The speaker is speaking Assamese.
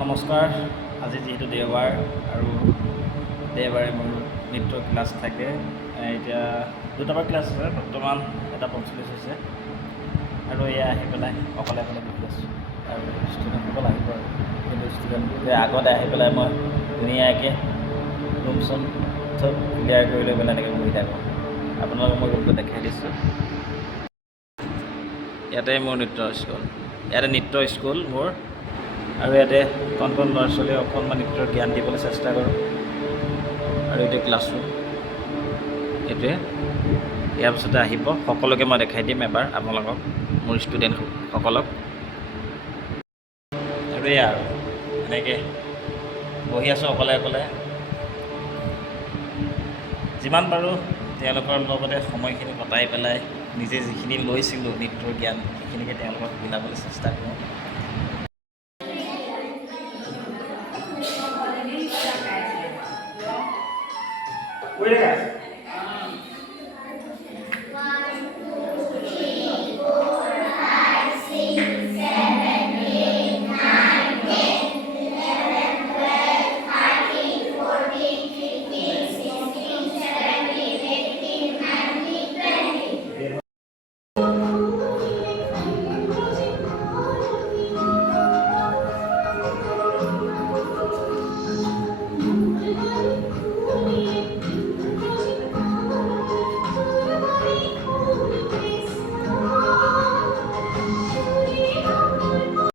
নমস্কাৰ। আজি যিহেতু দেওবাৰ আৰু দেওবাৰে মোৰ নৃত্য ক্লাছ থাকে। এতিয়া দুটামান ক্লাছ আছে, বৰ্তমান 1:45 হৈছে আৰু এয়া আহি পেলাই অকলে বহি আছোঁ আৰু ষ্টুডেণ্টসকল আহিব আৰু কিন্তু ষ্টুডেণ্টে আগতে আহি পেলাই মই ধুনীয়াকৈ ৰুম চুম চব ক্লিয়াৰ কৰি লৈ পেলাই এনেকৈ বহি থাকোঁ। আপোনালোকক মই ৰুমটো দেখাই দিছোঁ। ইয়াতে মোৰ নৃত্য স্কুল মোৰ, আৰু ইয়াতে কণ ল'ৰা ছোৱালীয়ে অকণমান নৃত্যৰ জ্ঞান দিবলৈ চেষ্টা কৰোঁ। আৰু এইটো ক্লাছৰুম, এইটোৱে। ইয়াৰ পিছতে আহিব সকলোকে মই দেখাই দিম এবাৰ আপোনালোকক, মোৰ ষ্টুডেণ্টসকলক। আৰু এয়া আৰু এনেকৈ বহি আছোঁ অকলে যিমান পাৰোঁ তেওঁলোকৰ লগতে সময়খিনি কটাই পেলাই নিজে যিখিনি লৈছিলোঁ নৃত্যৰ জ্ঞান, সেইখিনিকে তেওঁলোকক মিলাবলৈ চেষ্টা কৰোঁ।